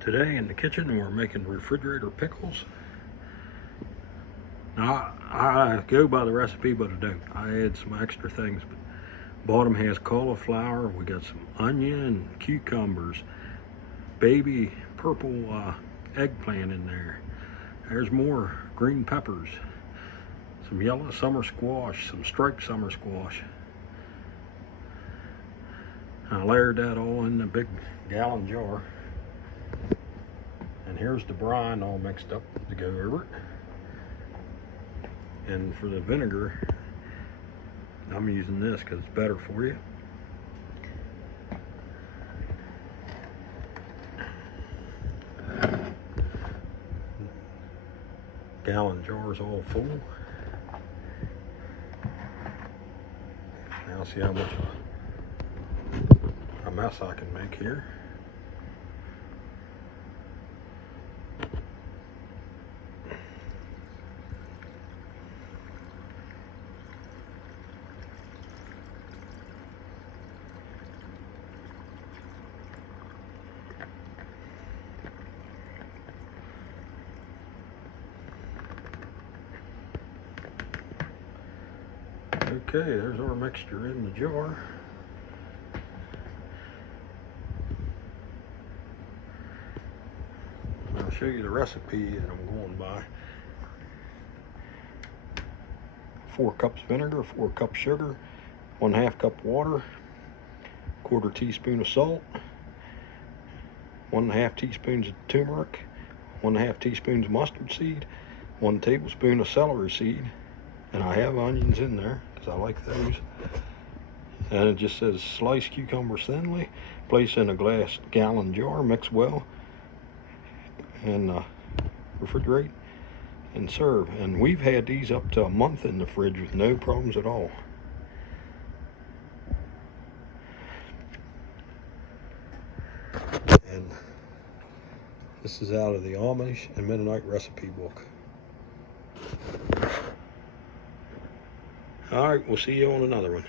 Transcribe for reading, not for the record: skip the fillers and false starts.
Today in the kitchen we're making refrigerator pickles. Now I go by the recipe, but I don't. I add some extra things. But bottom has cauliflower. We got some onion, cucumbers, baby purple eggplant in there. There's more green peppers, some yellow summer squash, some striped summer squash. I layered that all in a big gallon jar. And here's the brine all mixed up to go over it. And for the vinegar, I'm using this because it's better for you. Gallon jar's all full. Now see how much a mess I can make here. Okay, there's our mixture in the jar. I'll show you the recipe that I'm going by. 4 cups vinegar, 4 cups sugar, 1/2 cup water, 1/4 teaspoon of salt, 1/2 teaspoons of turmeric, 1/2 teaspoons of mustard seed, 1 tablespoon of celery seed, and I have onions in there because I like those. And it just says slice cucumbers thinly, place in a gallon jar, mix well, and refrigerate and serve. And we've had these up to a month in the fridge with no problems at all. And this is out of the Amish and Mennonite recipe book. All right, we'll see you on another one.